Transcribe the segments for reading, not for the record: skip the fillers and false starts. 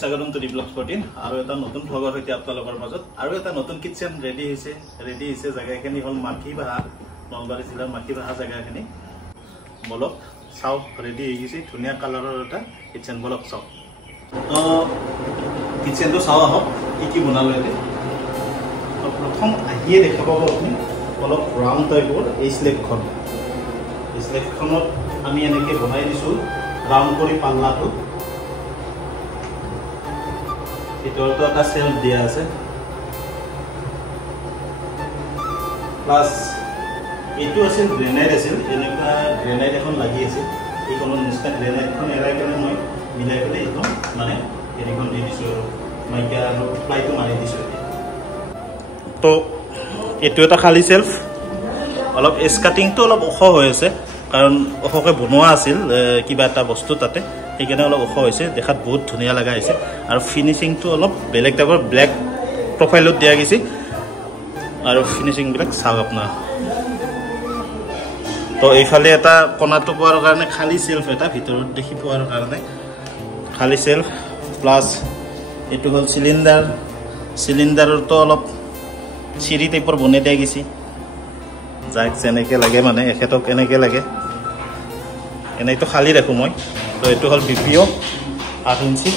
স্বাগতম two blog 14 আৰু এটা নতুন ভ্লগৰ সৈতে আপোনালোকৰ মাজত আৰু এটা নতুন কিচেন ৰেডি হৈছে জায়গাখিনি হল মাখিবাহা নলবাৰী জিলাৰ মাখিবাহা জায়গাখিনি বলক চাও ৰেডি হৈ গৈছে ধুনিয়া কালাৰৰ এটা কিচেন বলক চাও তো কিচেনটো চাও আহক কি বনালো এতে প্ৰথম আহিয়ে দেখা পাব আপুনি অলপ ৰাউণ্ড টাইপৰ এই স্লেবখনত আমি এনেকৈ বনাই দিছো ৰাউণ্ড কৰি পাল্লাটো ভিতৰতো এটা সেলফ দিয়া আছে প্লাস এইটো আছিল গ্ৰেনাইট আছিল এনেকুৱা গ্ৰেনাইট এখন লাগি আছে এই কোনো নিষ্ঠা গ্ৰেনাইটখন এৰাই কেনে মই মিলাই পেলাই একদম মানে হেৰিখন দি দিছো আৰু মাইকা আৰু প্লাইটো মাৰি দিছো তো এইটো এটা খালি সেলফ অলপ এস কাটিংটো অলপ ওখ হৈ আছে কাৰণ ওখকে বনোৱা আছিল কিবা এটা বস্তু তাতে সেইকাৰণে অলপ ওখ হৈছে দেখাত বহুত ধুনীয়া লগা হৈছে আৰু ফিনিশিংটো অলপ বেলেগ টাইপৰ ব্লেক প্ৰফাইলত দিয়া গৈছে আৰু ফিনিশিং বিলাক চাওক আপোনাৰ তো এইফালে এটা কোণাটো পোৱাৰ কাৰণে খালি সেলফ এটা ভিতৰত দেখি পোৱাৰ কাৰণে খালি সেলফ প্লাস এইটো হল সিলিন্ডাৰটো অলপ চিৰি টাইপৰ বনাই দিয়া গৈছে যাক যেনেকৈ লাগে মানে এখেতক এনেকৈ লাগে এনেইতো খালি ৰাখোঁ মই তো এইটো হ'ল বিপিঅ 8 ইঞ্চি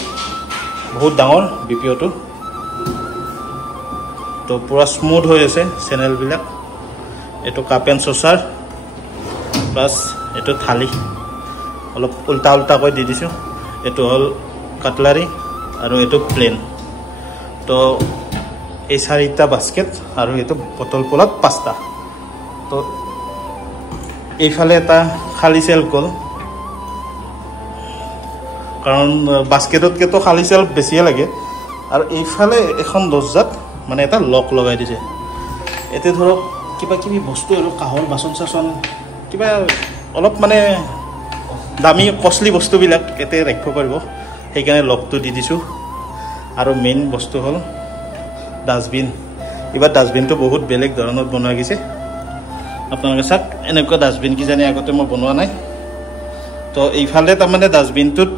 বহুত ডাঙৰ বিপিঅ'টো তো পুৰা স্মুথ হৈ আছে চেনেলবিলাক এইটো কাপ এণ্ড চচাৰ প্লাছ এইটো থালি অলপ উল্টা কৰি দি দিছোঁ এইটো হ'ল কাটলাৰী আৰু এইটো প্লেন তো এই 4টা বাস্কেট আৰু এইটো বটল পোলাত 5টা তো এইফালে এটা খালি সেলফ গ'ল কাৰণ বাস্কেটতকে তো খালি সেলফ বেছিয়ে লাগে আৰু এইফালে এখন দৰ্জাত মানে এটা লক লগাই দিছে এতে ধৰক কিবা কিবি বস্তু আৰু কাহৰ বাচন চাচন কিবা অলপ মানে দামী কষ্টলি বস্তুবিলাক এতে ৰাখিব পাৰিব সেইকাৰণে লকটো দি দিছোঁ আৰু মেইন বস্তু হ'ল ডাষ্টবিন এইবাৰ ডাষ্টবিনটো বহুত বেলেগ ধৰণত বনোৱা গৈছে আপোনালোকে চাওক এনেকুৱা ডাষ্টবিন কিজানি আগতে মই বনোৱা নাই তো এইফালে তাৰমানে ডাষ্টবিনটোত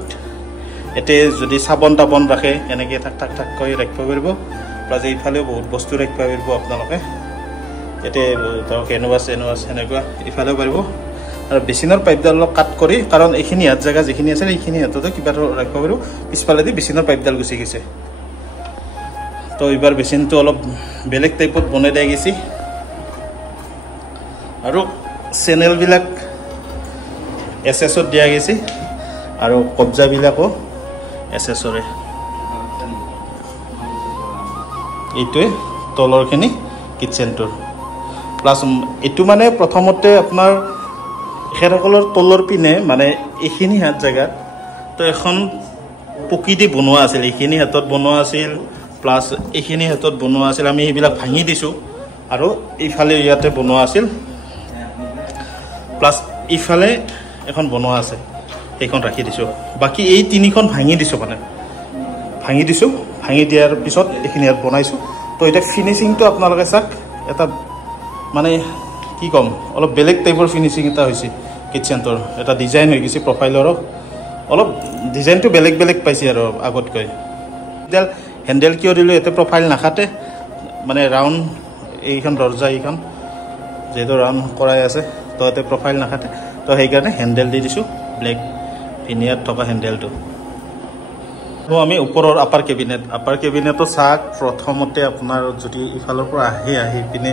এতে যদি চাবন তাবন ৰাখে এনেকৈ ঠাক কৰি ৰাখিব পাৰিব প্লাছ এইফালেও বহুত বস্তু ৰাখিব পাৰিব আপোনালোকে এতে ধৰক এনৱাছ এনেকুৱা এইফালেও পাৰিব আৰু বেচিনৰ পাইপডাল অলপ কাট কৰি কাৰণ এইখিনি হাত জেগা যিখিনি আছে এইখিনি হাততে কিবা ৰাখিব পাৰিব পিছফালেদি বেচিনৰ পাইপডাল গুচি গৈছে তো এইবাৰ বেচিনটো অলপ বেলেগ টাইপত বনাই দিয়া গৈছে আৰু চেনেলবিলাক এছএছত দিয়া গৈছে আৰু কবজাবিলাকো এছএছৰে এইটোৱে তলৰখিনি কিচেনটোৰ প্লাছ এইটো মানে প্ৰথমতে আপোনাৰ এখেতসকলৰ তলৰ পিনে মানে এইখিনি হাত জেগাত তো এখন পকী দি বনোৱা আছিল এইখিনি হাতত বনোৱা আছিল প্লাছ এইখিনি হাতত বনোৱা আছিল আমি সেইবিলাক ভাঙি দিছোঁ আৰু এইফালে ইয়াতে বনোৱা আছিল প্লাছ ইফালে এখন বনোৱা আছে সেইখন ৰাখি দিছোঁ বাকী এই তিনিখন ভাঙি দিছোঁ মানে ভাঙি দিয়াৰ পিছত এইখিনি ইয়াত বনাইছোঁ তো এতিয়া ফিনিচিংটো আপোনালোকে চাওক এটা মানে কি ক'ম অলপ বেলেগ টাইপৰ ফিনিচিং এটা হৈছে কিচেনটোৰ এটা ডিজাইন হৈ গৈছে প্ৰফাইলৰো অলপ ডিজাইনটো বেলেগ পাইছে আৰু আগতকৈ এডাল হেণ্ডেল কিয় দিলোঁ ইয়াতে প্ৰফাইল নাখাতে মানে ৰাউণ্ড এইখন দৰ্জা এইখন যিহেতু ৰাউণ্ড কৰাই আছে তো ইয়াতে প্ৰফাইল নাখাতে তো সেইকাৰণে হেণ্ডেল দি দিছোঁ ব্লেক ভিনিয়াৰত থকা হেণ্ডেলটো আমি ওপৰৰ আপাৰ কেবিনেটো চাওক প্ৰথমতে আপোনাৰ যদি ইফালৰ পৰা আহি পিনে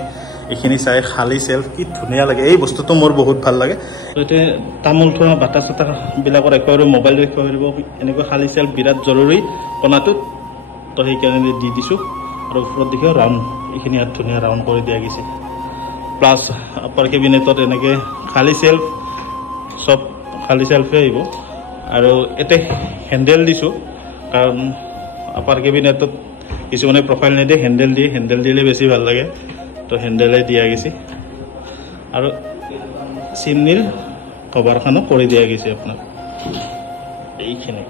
এইখিনি চাই খালী সেলফ কি ধুনীয়া লাগে এই বস্তুটো মোৰ বহুত ভাল লাগে এতিয়া তামোল থোৱা বাটা চাটাবিলাকত ৰাখিব পাৰিব মোবাইল ৰাখিব পাৰিব এনেকুৱা খালী সেলফ বিৰাট জৰুৰী কোণাটোত তো সেইকাৰণে দি দিছোঁ আৰু ওপৰত দেখিও ৰাউণ্ড এইখিনি ইয়াত ধুনীয়া ৰাউণ্ড কৰি দিয়া গৈছে প্লাছ আপাৰ কেবিনেটত এনেকৈ খালী সেলফ সব খালী সেলফে আহিব আৰু এতে হেণ্ডেল দিছোঁ কাৰণ আপাৰ কেবিনেটত কিছুমানে প্ৰফাইল নিদিয়ে হেণ্ডেল দিলে বেছি ভাল লাগে তো হেণ্ডেলে দিয়া গৈছে আৰু চিমনিৰ কভাৰখনো কৰি দিয়া গৈছে আপোনাক এইখিনি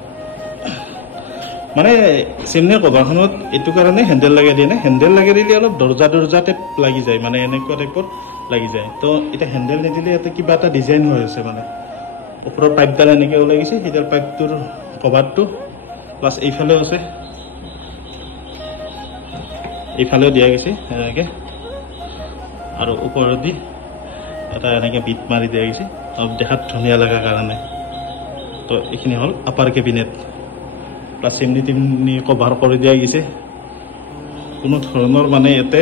মানে চিমনিৰ কভাৰখনত এইটো কাৰণে হেণ্ডেল লাগে দিয়ে হেণ্ডেল লাগে দিলে অলপ দৰ্জা টাইপ লাগি যায় মানে এনেকুৱা টাইপৰ লাগি যায় তো এতিয়া হেণ্ডেল নিদিলে ইয়াতে কিবা এটা ডিজাইন হৈ আছে মানে ওপৰৰ পাইপডাল এনেকৈ ওলাই গৈছে সেইডাল পাইপটোৰ কভাৰটো প্লাছ এইফালেও আছে, এইফালেও দিয়া গৈছে এনেকৈ, আৰু ওপৰেদি এটা এনেকৈ বিট মাৰি দিয়া গৈছে অলপ দেখাত ধুনীয়া লগাৰ কাৰণে। তো এইখিনি হ'ল আপাৰ কেবিনেট, প্লাছ চিমনি টিমনি কভাৰ কৰি দিয়া গৈছে। কোনো ধৰণৰ মানে ইয়াতে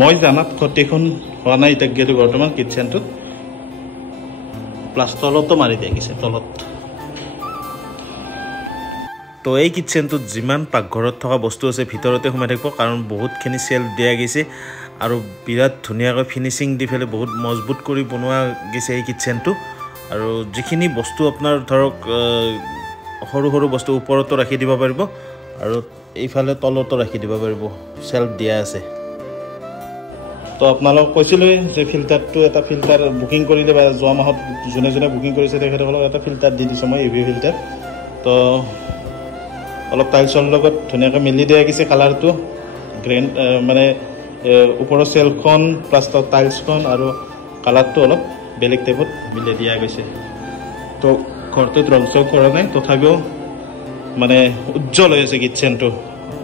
মই জানাত ক্ষতিখন হোৱা নাই এতিয়ালৈকে বৰ্তমান কিটচেনটোত। প্লাছ তলতো মাৰি দিয়া গৈছে তলত। তো এই কিটচেনটোত যিমান পাকঘৰত থকা বস্তু আছে ভিতৰতে সোমাই থাকিব, কাৰণ বহুতখিনি চেল্ফ দিয়া গৈছে আৰু বিৰাট ধুনীয়াকৈ ফিনিচিং দি পেলাই বহুত মজবুত কৰি বনোৱা গৈছে এই কিটচেনটো। আৰু যিখিনি বস্তু আপোনাৰ ধৰক সৰু সৰু বস্তু ওপৰতো ৰাখি দিব পাৰিব আৰু এইফালে তলতো ৰাখি দিব পাৰিব, চেল্ফ দিয়া আছে। তো আপোনালোকক কৈছিলোঁ যে ফিল্টাৰটো এটা ফিল্টাৰ বুকিং কৰিলে বা যোৱা মাহত যোনে যোনে বুকিং কৰিছে তেখেতসকলক এটা ফিল্টাৰ দি দিছোঁ মই, EV ফিল্টাৰ। তো অলপ টাইলছৰ লগত ধুনীয়াকৈ মিলি দিয়া গৈছে কালাৰটো, গ্ৰেণ্ড মানে ওপৰৰ চেল্ফখন প্লাছ টাইলছখন আৰু কালাৰটো অলপ বেলেগ টাইপত মিলাই দিয়া গৈছে। তো ঘৰটোত ৰং চং কৰা নাই, তথাপিও মানে উজ্জ্বল হৈ আছে কিটচেনটো।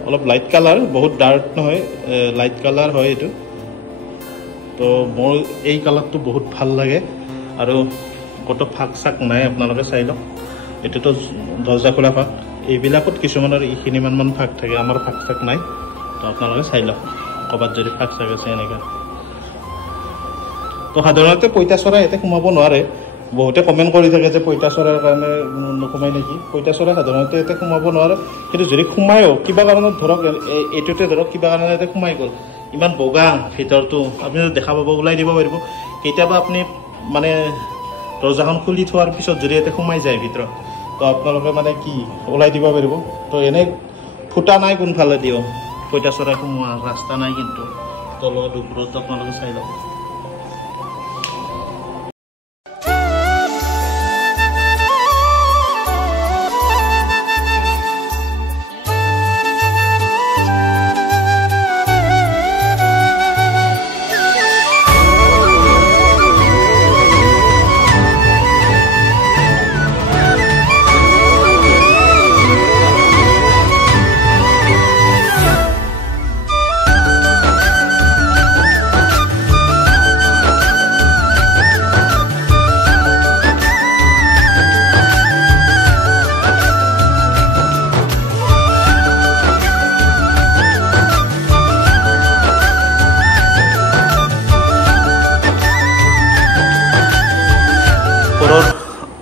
অলপ লাইট কালাৰ, বহুত ডাৰ্ক নহয়, লাইট কালাৰ হয় এইটো। তো মোৰ এই কালাৰটো বহুত ভাল লাগে আৰু ক'তো ফাক চাক নাই, আপোনালোকে চাই লওক। এইটোতো দৰ্জা খোলা ফাক, এইবিলাকত কিছুমানৰ এইখিনিমান ফাক থাকে, আমাৰ ফাক চাক নাই। তো আপোনালোকে চাই লওক ক'ৰবাত যদি ফাক চাক আছে এনেকুৱা। তো সাধাৰণতে পঁইতাচোৰা ইয়াতে সোমাব নোৱাৰে, বহুতে কমেণ্ট কৰি থাকে যে পঁইতাচোৰাৰ কাৰণে নোসোমাই নেকি। পঁইতাচোৰা সাধাৰণতে ইয়াতে সোমাব নোৱাৰে, কিন্তু যদি সোমায়ো কিবা কাৰণত ধৰক এইটোতে ধৰক কিবা কাৰণত ইয়াতে সোমাই গ'ল, ইমান বগা ভিতৰটো আপুনি দেখা পাব, ওলাই দিব পাৰিব। কেতিয়াবা আপুনি মানে দৰ্জাখন খুলি থোৱাৰ পিছত যদি ইয়াতে সোমাই যায় ভিতৰত, তো আপোনালোকে মানে কি ওলাই দিব পাৰিব। তো এনেই ফুটা নাই কোনফালে দিও, পঁইতাচোৰা সোমোৱা ৰাস্তা নাই, কিন্তু তলত ওপৰত আপোনালোকে চাই লওক।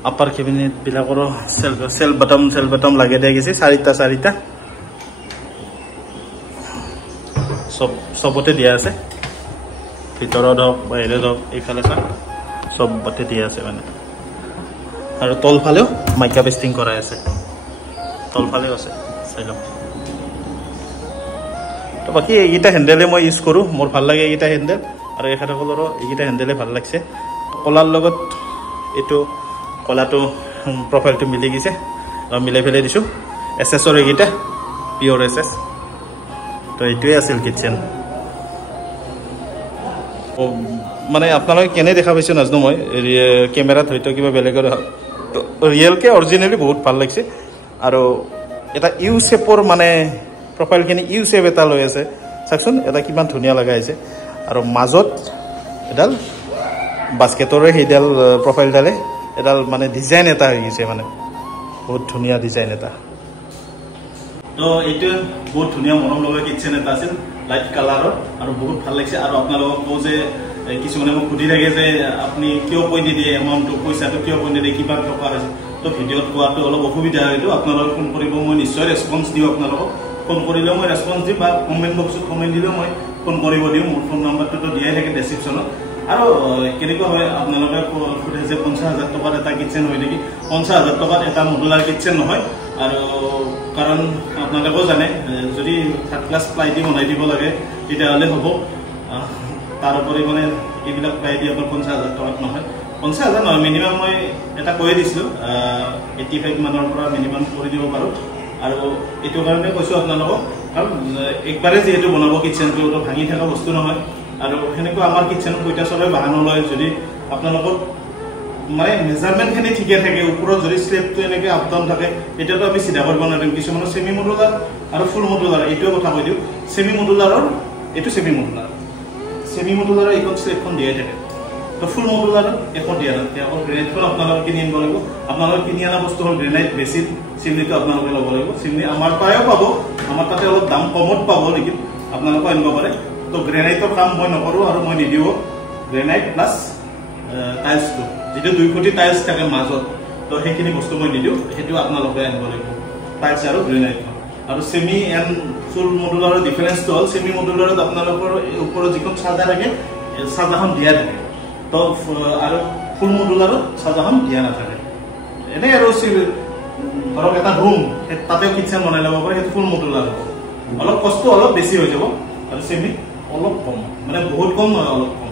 আপাৰ কেবিনেট বিলাকৰো চেল্ফ বটম লাগে দিয়া গৈছে, চাৰিটা চবতে দিয়া আছে, ভিতৰত হওক বাহিৰত হওক, এইফালে চাওক চবতে দিয়া আছে মানে। আৰু তলফালেও মাইকা পেষ্টিং কৰাই আছে, তলফালেও আছে, চাই লওক। তো বাকী এইকেইটা হেণ্ডেলে মই ইউজ কৰোঁ, মোৰ ভাল লাগে এইকেইটা হেণ্ডেল, আৰু এখেতসকলৰো এইকেইটা হেণ্ডেলে ভাল লাগছে। কলাৰ লগত এইটো কলাটো প্ৰফাইলটো মিলি গৈছে, মিলাই পেলাই দিছোঁ। এছেছৰ এইকেইটা পিয়'ৰ এছেছ। তো এইটোৱে আছিল কিটচেন। মানে আপোনালোকে কেনে দেখা পাইছে নাজানো, মই কেমেৰাত হয়তো কিবা বেলেগৰ, ৰিয়েলকৈ অৰিজিনেলি বহুত ভাল লাগিছে। আৰু এটা ইউ শ্বেপৰ মানে প্ৰফাইলখিনি ইউ শ্বেপ এটা লৈ আছে, চাওকচোন এটা কিমান ধুনীয়া লগা হৈছে। আৰু মাজত এডাল বাস্কেটৰে সেইডাল প্ৰফাইলডালে এডাল মানে ডিজাইন এটা হৈ গৈছে, মানে বহুত ধুনীয়া ডিজাইন এটা। তো এইটোৱে বহুত ধুনীয়া মৰম লগা কিটচেন এটা আছিল, লাইট কালাৰৰ, আৰু বহুত ভাল লাগিছে। আৰু আপোনালোকক কওঁ যে কিছুমানে মোক সুধি থাকে যে আপুনি কিয় কৈ নিদিয়ে এমাউণ্টটো, পইচাটো কিয় কৈ নিদিয়ে, কিবা টকা হৈছে। তো ভিডিঅ'ত কোৱাটো অলপ অসুবিধা হয়তো, আপোনালোকে ফোন কৰিব, মই নিশ্চয় ৰেছপন্স দিওঁ। আপোনালোকক ফোন কৰিলেও মই ৰেছপন্স দিম, বা কমেণ্ট বক্সত কমেণ্ট দিলেও মই ফোন কৰিব দিওঁ। মোৰ ফোন নাম্বাৰটোতো দিয়াই থাকে ডেছক্ৰিপশ্যনত। আৰু কেনেকুৱা হয়, আপোনালোকে সোধে যে 50,000 টকাত এটা কিটচেন হয় নেকি? 50,000 টকাত এটা মডুলাৰ কিটচেন নহয়। আৰু কাৰণ আপোনালোকেও জানে, যদি থাৰ্ড ক্লাছ প্লাই দি বনাই দিব লাগে তেতিয়াহ'লে হ'ব। তাৰোপৰি মানে এইবিলাক প্লাই দি আপোনাৰ 50,000 টকাত নহয়, 50,000 নহয়, মিনিমাম মই এটা কৈয়ে দিছিলোঁ 85 মানৰ পৰা মিনিমাম কৰি দিব পাৰোঁ। আৰু এইটো কাৰণে কৈছোঁ আপোনালোকক, কাৰণ একবাৰে যিহেতু বনাব কিটচেনটো, ভাঙি থকা বস্তু নহয়। আৰু সেনেকুৱা আমাৰ কিটচেনত পঁইতাচোৰা বাহানো লয়, যদি আপোনালোকক মানে মেজাৰমেণ্টখিনি ঠিকে থাকে ওপৰত যদি স্লেবটো এনেকৈ আপ ডাউন থাকে তেতিয়াতো আমি চিধা কৰিব নোৱাৰিম কিছুমানৰ ছেমি মডুলাৰ আৰু ফুল মডুলাৰ এইটোৱে কথা কৈ দিওঁ ছেমি মডুলাৰৰ এইটো ছেমি মডুলাৰৰ এইখন স্লেবখন দিয়াই থাকে তো ফুল মডুলাৰৰ এখন দিয়া নাথাকে অকল গ্ৰেনাইটখন আপোনালোকে কিনি আনিব লাগিব আপোনালোকে কিনি অনা বস্তু হ'ল গ্ৰেনাইট বেছি চিমনিটো আপোনালোকে ল'ব লাগিব চিমনি আমাৰ পৰাও পাব আমাৰ তাতে অলপ দাম কমত পাব নেকি আপোনালোকে আনিব পাৰে তো গ্ৰেনাইটৰ কাম মই নকৰোঁ আৰু মই নিদিওঁ গ্ৰেনাইট প্লাছ টাইলছটো যেটো 2 ফুটি টাইলছ থাকে মাজত তো সেইখিনি বস্তু মই নিদিওঁ সেইটো আপোনালোকে আনিব লাগিব টাইলছ আৰু গ্ৰেনাইট আৰু সেমি এণ্ড ফুল মডুলাৰৰ ডিফাৰেন্সটো হ'ল সেমি মডুলাৰত আপোনালোকৰ ওপৰত যিখন চাজা থাকে চাজাখন দিয়া থাকে তো আৰু ফুল মডুলাৰত চাজাখন দিয়া নাথাকে এনে আৰু ধৰক এটা ৰুম তাতেও কিচেন বনাই ল'ব পাৰে সেইটো ফুল মডুলাৰ হ'ব অলপ কষ্ট অলপ বেছি হৈ যাব আৰু সেমি অলপ কম মানে বহুত কম নহয় অলপ কম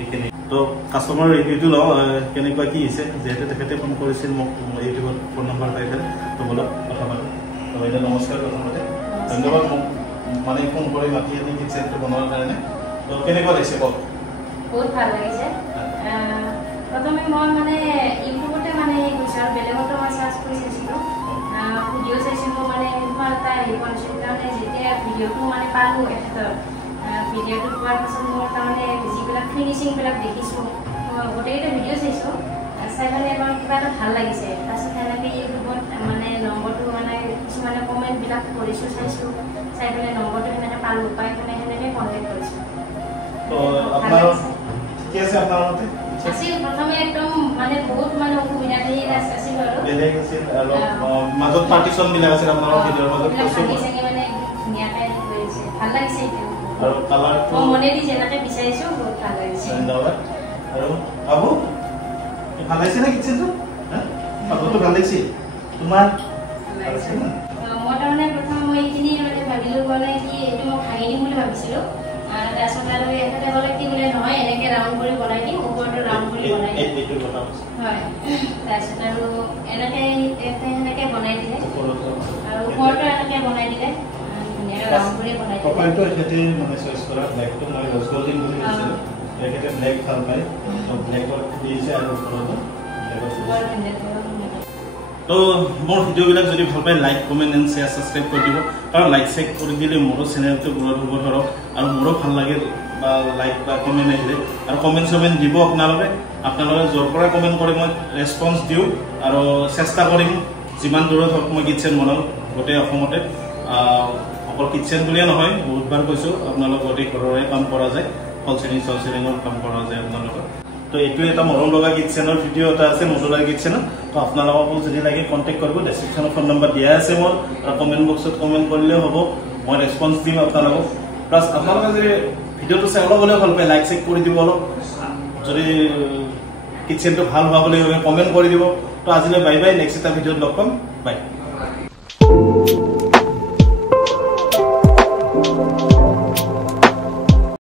এইখিনি তো কাষ্টমাৰ ৰিভিউটো লওঁ কেনেকুৱা কি হৈছে যিহেতু তেখেতে ফোন কৰিছিল মোক ইউটিউবত ফোন নম্বৰ পাই পেলাই তো বলক কথা পাতোঁ তো এতিয়া নমস্কাৰ প্ৰথমতে ধন্যবাদ মোক মানে ফোন কৰি মাতি আনি কিচেনটো বনোৱাৰ কাৰণে তো কেনেকুৱা লাগিছে কওক বহুত ভাল লাগিছে প্ৰথমে মই মানে ইউটিউবতে মানে গৈছোঁ আৰু বেলেগতো মই চাৰ্চ কৰি চাইছিলোঁ ভিডিঅ' চাইছিলোঁ মানে ইমান এটা হেৰি কৰিছিলোঁ তাৰমানে যেতিয়া ভিডিঅ'টো মানে পালোঁ এখেতৰ ভিডিঅ'টো পোৱাৰ পাছত মোৰ তাৰমানে যিবিলাক ফিনিচিংবিলাক দেখিছোঁ গোটেইকেইটা ভিডিঅ' চাইছোঁ চাই পেলাই এবাৰ কিবা এটা ভাল লাগিছে তাৰপিছত সেনেকৈ ইউটিউবত মানে নম্বৰটো মানে কিছুমানে কমেণ্টবিলাক পঢ়িছোঁ চাইছোঁ চাই পেলাই নম্বৰটো সেনেকৈ পালোঁ পাই পেলাই সেনেকৈ কণ্টেক্ট কৰিছোঁ আছিল প্ৰথমে একদম মানে বহুত মানে অসুবিধা আছিল আৰু মাজত পাৰ্টিশ্যন বিলাক আছিল আপোনালোকৰ ভিডিঅ'ৰ মাজত মানে ধুনীয়াকৈ কৰিছে ভাল লাগিছে আৰু কালাৰটো মনে দি যেনেকৈ বিচাৰিছোঁ বহুত ভাল লাগিছে ধন্যবাদ আৰু বাবু ভাল লাগিছে নে কিচেনটো বাবুটো ভাল লাগিছে তোমাৰ মই তাৰমানে প্ৰথম মই এইখিনি মানে ভাবিলোঁ মানে কি এইটো মই ভাঙি দিম বুলি ভাবিছিলোঁ তাৰপিছত আৰু এখেতে ক'লে কি বোলে নহয় এনেকৈ ৰাউণ্ড কৰি বনাই দিম ওপৰটো ৰাউণ্ড কৰি বনাই দিম হয় তাৰপিছত আৰু এনেকৈ বনাই দিলে আৰু ওপৰটো এনেকৈ বনাই দিলে ধুনীয়াকৈ ৰাউণ্ড কৰি বনাই দিলে কপালটো এখেতে মানে চইচ কৰা ব্লেকটো মই ৰ'জ গল্ডিং বুলি কৈছিলোঁ এখেতে ব্লেক ভাল পায় তো ব্লেকত দিছে আৰু ওপৰতো তো মোৰ ভিডিঅ'বিলাক যদি ভাল পায় like comment and share subscribe কৰি দিব কাৰণ লাইক চেক কৰি দিলে মোৰো চেনেলটো গ্ৰ'থ হ'ব ধৰক আৰু মোৰো ভাল লাগে বা লাইক বা কমেণ্ট আহিলে আৰু কমেণ্ট দিব আপোনালোকে য'ৰ পৰা কমেণ্ট কৰি মই ৰেছপন্স দিওঁ আৰু চেষ্টা কৰিম যিমান দূৰত হওক মই কিটচেন বনাওঁ গোটেই অসমতে অকল কিটচেন বুলিয়ে নহয় বহুতবাৰ কৈছোঁ আপোনালোক গোটেই ঘৰৰে কাম কৰা যায় হলচেলিঙৰ কাম কৰা যায় আপোনালোকৰ তো এইটো এটা মৰম লগা কিটচেনৰ ভিডিঅ' এটা আছে মডুলাৰ কিটচেনৰ তো আপোনালোকক যদি লাগে কণ্টেক্ট কৰিব ডেছক্ৰিপশ্যনত ফোন নম্বৰ দিয়া আছে মোৰ আৰু কমেণ্ট বক্সত কমেণ্ট কৰিলেও হ'ব মই ৰেছপন্স দিম আপোনালোকক প্লাছ আপোনালোকে যদি ভিডিঅ'টো চাই অলপ হ'লেও ভাল পায় লাইক চেক কৰি দিব অলপ যদি কিটচেনটো ভাল হোৱা বুলি কমেণ্ট কৰি দিব তো আজিলৈ বাই বাই নেক্সট এটা ভিডিঅ'ত লগ পাম বাই